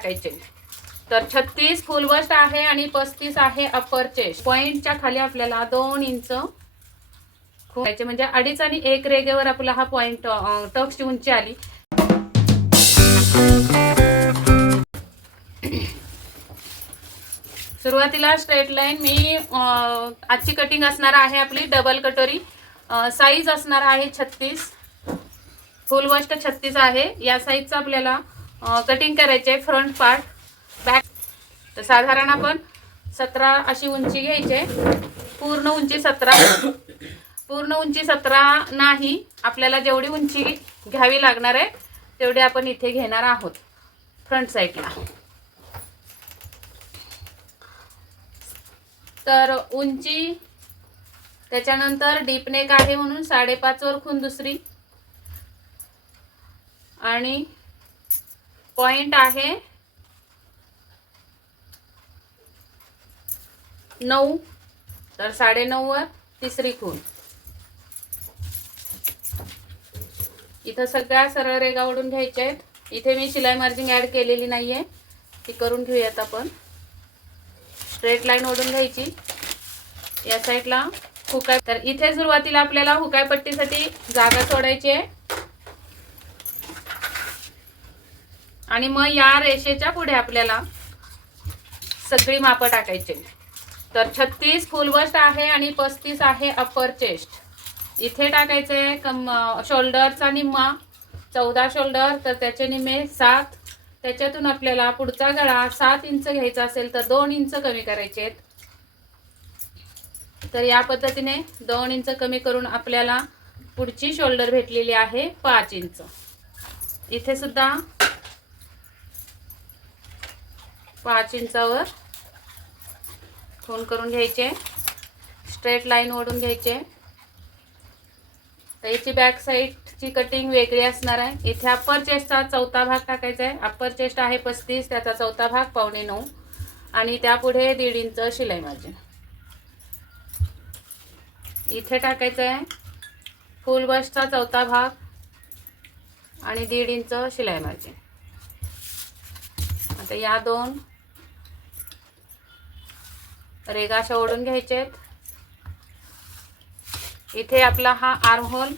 टाकायचे. तर 36 फुल बस्ट आहे आणि 35 आहे अप्पर चेस्ट. पॉइंटच्या खाली आपल्याला 2 इंच खूप म्हणजे 2.5 आणि 1 रेगेवर आपला हा पॉइंट टक्सची उंची आली. सुरुवातीला स्ट्रेट लाईन मी आजची कटिंग असणार आहे आपली डबल कटोरी. साईज असणार आहे 36. फुल बस्ट 36 आहे. या साईजचं आपल्याला कटिंग करायचे फ्रंट पार्ट. बॅक तर साधारण आपण 17 अशी उंची घ्यायची. पूर्ण उंची 17. पूर्ण उंची 17 नाही, आपल्याला जेवढी उंची घ्यावी लागणार आहे तेवढी आपण इथे घेणार आहोत फ्रंट साईडला. तर उंची त्याच्यानंतर डीप नेक आहे म्हणून 5.5 वर खूण दुसरी आणि पॉइंट आहे 9 तर 9.5 वर तिसरी खूण. इथं सगळ्या सरळ रेगा ओढून घ्यायच्या आहेत. इथे मी शिलाई मार्जिंग ऍड केलेली नाहीये, ती करून घेऊयात आपण. स्ट्रेट लाईन ओढून घ्यायची. या साईडला हुकाय. तर इथे सुरुवातीला आपल्याला हुकाय पट्टीसाठी जागा सोडायची आहे आणि मग या रेषेच्या पुढे आपल्याला सगळी मापं टाकायची. तर 36 फुल बस्ट आहे आणि 35 आहे अप्पर चेस्ट. इथे टाकायचं आहे शोल्डरचा निम्मा 14 शोल्डर, तर त्याचे निम्मे 7. त्याच्यातून आपल्याला पुढचा गळा 7 इंच घ्यायचा असेल तर 2 इंच कमी करायचे आहेत. तर या पद्धतीने 2 इंच कमी करून आपल्याला पुढची शोल्डर भेटलेली आहे 5 इंच. इथे सुद्धा 5 इंचावर खूण करून घ्यायचे. स्ट्रेट लाईन ओढून घ्यायचे. तर याची बॅक साईडची कटिंग वेगळी असणार आहे. इथे अप्पर चेस्टचा चौथा भाग टाकायचा आहे. अप्पर चेस्ट आहे 35, त्याचा चौथा भाग 8.25 आणि त्यापुढे 1.5 इंच शिलाई मार्जिन. इथे टाकायचं आहे फुल बस्टचा चौथा भाग आणि 1.5 इंच शिलाई मार्जिन. आता या 2 रेगा अशा ओढून घ्यायचे आहेत. इथे आपला हा आर्म होल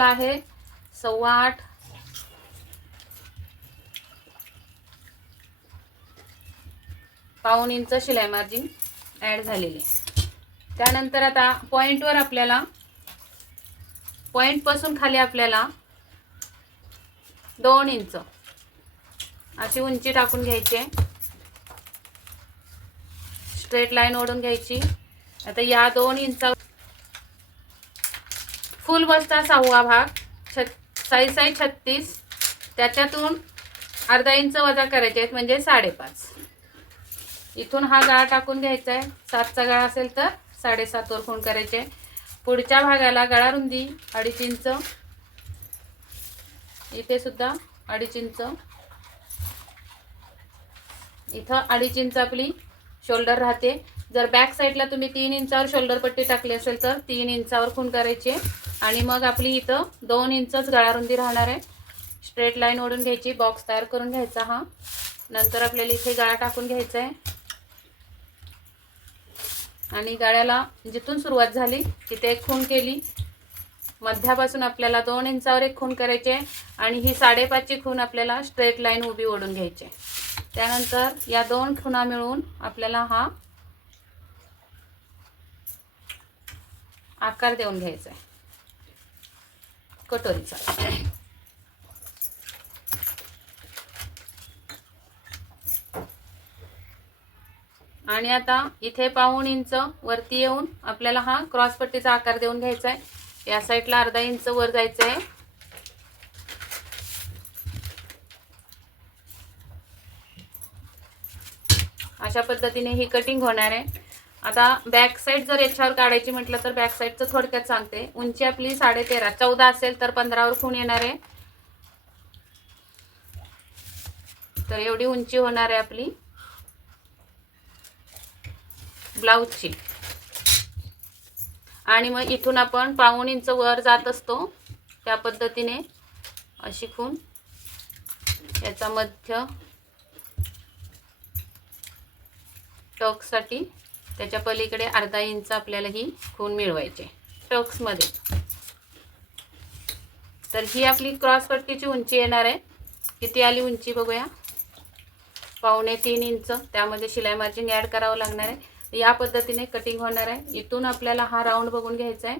आहे 8.25. पाऊण इंच शिलाई मार्जिन ऍड झालेली. त्यानंतर आता पॉइंटवर आपल्याला पॉइंट पासून खाली आपल्याला 2 इंच अशी उंची टाकून घ्यायची. स्ट्रेट लाईन ओढून घ्यायची. आता या 2 इंच फुल बसचा 6वा भाग साईज आहे 36, त्याच्यातून अर्धा इंच वजा करायचे आहेत म्हणजे 5.5. इथून हा गळा टाकून घ्यायचा आहे. 7चा गळा असेल तर 7.5 वर खूण करायचे. पुढच्या भागाला गळा रुंदी 2.5 इंच. इथे सुद्धा 2.5 इंच. इथं 2.5 इंच आपली शोल्डर राहते. जर बॅक साईडला तुम्ही 3 इंचावर शोल्डर पट्टी टाकली असेल तर 3 इंचावर खूण करायची आणि मग आपली इथं 2 इंचच गळा रुंदी राहणार आहे. स्ट्रेट लाईन ओढून घ्यायची. बॉक्स तयार करून घ्यायचा हा. नंतर आपल्याला इथे गळा टाकून घ्यायचा आहे आणि गळ्याला जिथून सुरुवात झाली तिथे एक खूण केली. मध्यापासून आपल्याला 2 इंचावर एक खूण करायचे आणि ही 5.5ची खूण आपल्याला स्ट्रेट लाईन उभी ओढून घ्यायची. त्यानंतर या 2 खुणा मिळून आपल्याला हा आकार देऊन घ्यायचा आहे कटोरीचा. आणि आता इथे पाऊण इंच वरती येऊन आपल्याला हा क्रॉस पट्टीचा आकार देऊन घ्यायचा आहे. या साईडला अर्धा इंच वर जायचं आहे. अशा पद्धतीने ही कटिंग होणार आहे. आता बॅक साईड जर याच्यावर काढायची म्हटलं तर बॅक साईडचं थोडक्यात सांगते. उंची आपली 13.5 14 असेल तर 15 वर खूण येणार आहे. तर एवढी उंची होणार आहे आपली. ब्लाऊजची. आणि मग इथून आपण 1.5 इंच वर जात असतो त्या पद्धतीने अशी खूण याचा मध्य टक्ससाठी त्याच्या पलीकडे अर्धा इंच आपल्याला ही खूण मिळवायची टक्समध्ये. तर ही आपली क्रॉस पट्टीची उंची येणार आहे. किती आली उंची बघूया, 2.25 इंच. त्यामध्ये शिलाई मार्जिन ॲड करावं लागणार आहे. या पद्धतीने कटिंग होणार आहे. इथून आपल्याला हा राऊंड बघून घ्यायचा आहे.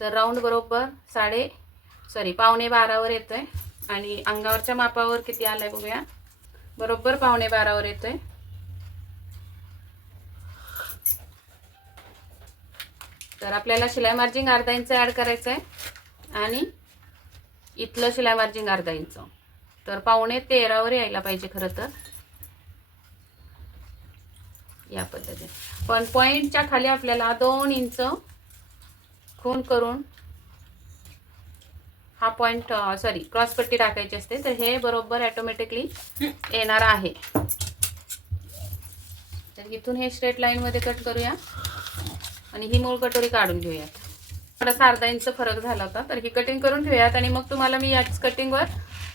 तर राऊंड बरोबर 12.5 वर येतोय आणि अंगावरच्या मापावर किती आलाय बघूया, बरोबर 12.5 वर येतोय. तर आपल्याला शिलाई मार्जिन अर्धा इंच ॲड करायचं आहे आणि इथलं शिलाई मार्जिन अर्धा इंच. तर 12.5 वर यायला पाहिजे खरं तर या पद्धतीने. पण पॉईंटच्या खाली आपल्याला 2 इंच खूण करून हा पॉईंट क्रॉस पट्टी टाकायची असते. तर हे बरोबर ऑटोमॅटिकली येणार आहे. तर इथून हे स्ट्रेट लाईन मध्ये कट करूया आणि ही मूळ कटोरी काढून घेऊयात. थोडासा अर्धा इंच फरक झाला होता. तर ही कटिंग करून ठेवूयात आणि मग तुम्हाला मी याच कटिंगवर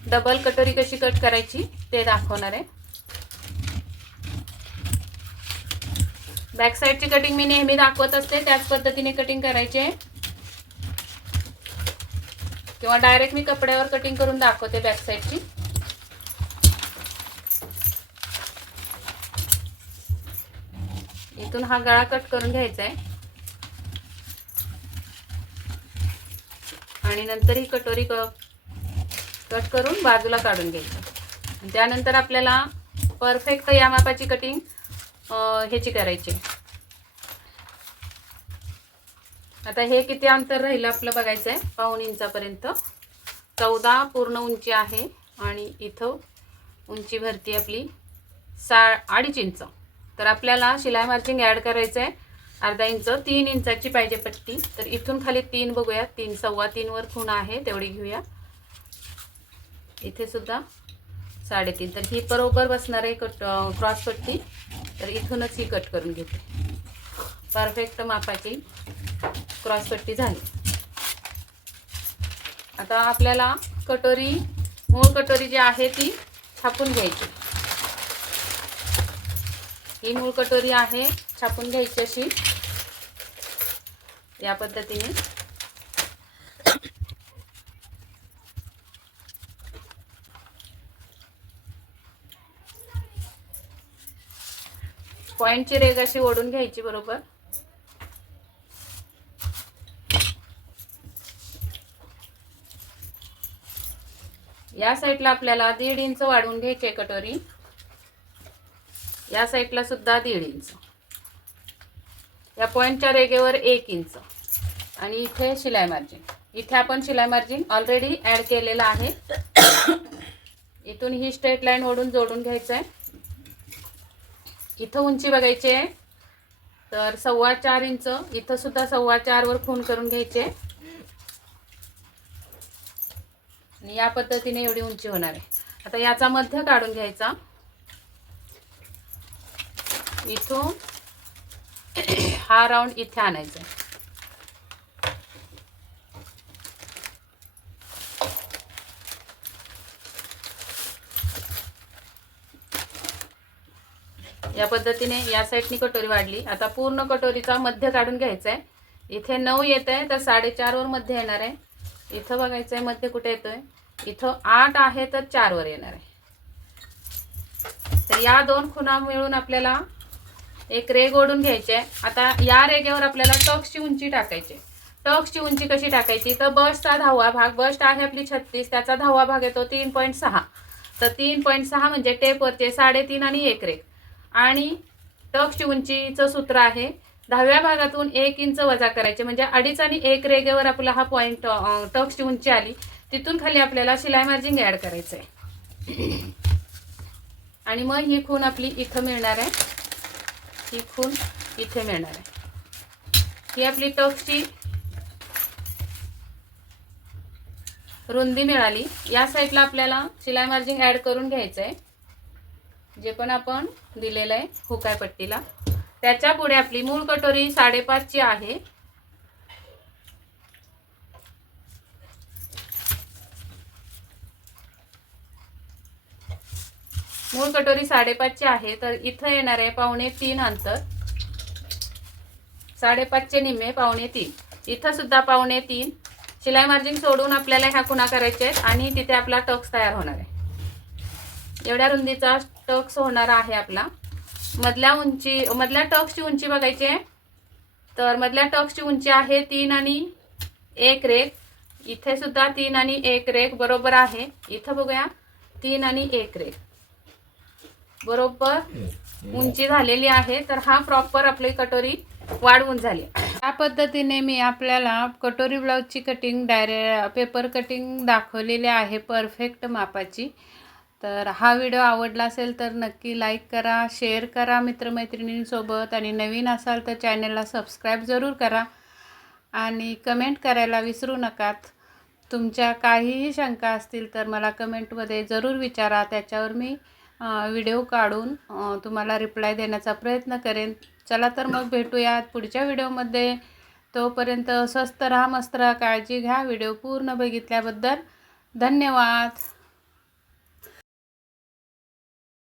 डबल कटोरी कशी कट करायची ते दाखवणार आहे. बॅक साईडची कटिंग मी नेहमी दाखवत असते त्याच पद्धतीने कटिंग करायची आहे, किंवा डायरेक्ट मी कपड्यावर कटिंग करून दाखवते बॅक साईडची. इथून हा गळा कट करून घ्यायचा आहे आणि नंतर ही कटोरी कट करून बाजूला काढून घ्यायची. त्यानंतर आपल्याला परफेक्ट या मापाची कटिंग ह्याची करायची. आता हे किती अंतर राहिलं आपलं बघायचं आहे. 1.5 इंचापर्यंत 14 पूर्ण उंची आहे आणि इथं उंची भरती आपली 2.5 इंच. तर आपल्याला शिलाई मार्जिन ॲड करायचं आहे अर्धा इंच. 3 इंचाची पाहिजे पट्टी. तर इथून खाली 3 बघूया, 3 2.25 वर खूण आहे तेवढी घेऊया. इथे सुद्धा 3.5. तर ही बरोबर बसणार आहे क्रॉस पट्टी. तर इथूनच ही कट करून घेते. परफेक्ट मापाची क्रॉस पट्टी झाली. आता आपल्याला कटोरी मूळ कटोरी जी आहे ती छापून घ्यायची. ही मूळ कटोरी आहे छापून घ्यायची अशी या पद्धतीने. पॉइंटची रेघ अशी ओढून घ्यायची बरोबर. या साईडला आपल्याला 1.5 इंच वाढवून घ्यायची आहे कटोरी. या साईडला सुद्धा 1.5 इंच. या पॉइंटच्या रेघेवर 1 इंच आणि इथे शिलाई मार्जिन. इथे आपण शिलाई मार्जिन ऑलरेडी ॲड केलेला आहे. इथून ही स्ट्रेट लाईन ओढून जोडून घ्यायचं आहे. इथं उंची बघायची आहे तर 4.25 इंच. इथं सुद्धा 4.25 वर खूण करून घ्यायचे आणि या पद्धतीने एवढी उंची होणार आहे. आता याचा मध्य काढून घ्यायचा. इथून हा राऊंड इथे आणायचा. या पद्धतीने या साईडनी कटोरी वाढली. आता पूर्ण कटोरीचा मध्य काढून घ्यायचा आहे. इथे 9 येत आहे तर 4.5 वर मध्य येणार आहे. इथं बघायचं आहे मध्य कुठे येतोय. इथं 8 आहे तर 4 वर येणार आहे. तर या दोन खुणा मिळून आपल्याला एक रेघ ओढून घ्यायची आहे. आता या रेघेवर आपल्याला टक्सची उंची टाकायची. टक्सची उंची कशी टाकायची तर बस्टचा 10वा भाग. बस्ट आहे आपली 36, त्याचा 10वा भाग येतो 3.6. तर 3.6 म्हणजे टेपवरचे 3.5 आणि 1 रेघ. आणि टक्सची उंचीचं सूत्र आहे 10व्या भागातून 1 इंच वजा करायचे म्हणजे 2.5 आणि 1 रेघेवर आपला हा पॉईंट टक्सची उंची आली. तिथून खाली आपल्याला शिलाई मार्जिन ॲड करायचं आहे आणि मग ही खूण आपली इथं मिळणार आहे. ही खूण इथे मिळणार आहे. ही आपली टक्सची रुंदी मिळाली. या साईडला आपल्याला शिलाई मार्जिन ॲड करून घ्यायचं आहे जे पण आपण दिलेलं आहे हुकाय पट्टीला. त्याच्या पुढे आपली मूळ कटोरी 5.5 ची आहे. मूळ कटोरी 5.5 ची आहे, तर इथं येणार आहे 2.25 अंतर. 5.5 चे निम्मे 2.25. इथं सुद्धा 2.25. शिलाई मार्जिन सोडून आपल्याला ह्या खुणा करायच्या आहेत आणि तिथे आपला टक्स तयार होणार आहे. एवढ्या रुंदीचा टक्स होणार आहे आपला. मधल्या टक्सची उंची बघायची आहे. तर मधल्या टक्सची उंची आहे 3 आणि 1 रेघ. इथे सुद्धा 3 आणि 1 रेघ बरोबर आहे. इथं बघूया 3 आणि 1 रेघ बरोबर उंची झालेली आहे. तर हा प्रॉपर आपली कटोरी वाढवून झाली. या पद्धतीने मी आपल्याला कटोरी ब्लाउजची कटिंग पेपर कटिंग दाखवलेली आहे परफेक्ट मापाची. तर हा व्हिडिओ आवडला असेल तर नक्की लाईक करा, शेअर करा मित्रमैत्रिणींसोबत, आणि नवीन असाल तर चॅनलला सबस्क्राईब जरूर करा आणि कमेंट करायला विसरू नका. तुमच्या काहीही शंका असतील तर मला कमेंटमध्ये जरूर विचारा. त्याच्यावर मी व्हिडिओ काढून तुम्हाला रिप्लाय देण्याचा प्रयत्न करेन. चला तर मग भेटूयात पुढच्या व्हिडिओमध्ये. तोपर्यंत स्वस्त राहा, मस्त राहा, काळजी घ्या. व्हिडिओ पूर्ण बघितल्याबद्दल धन्यवाद.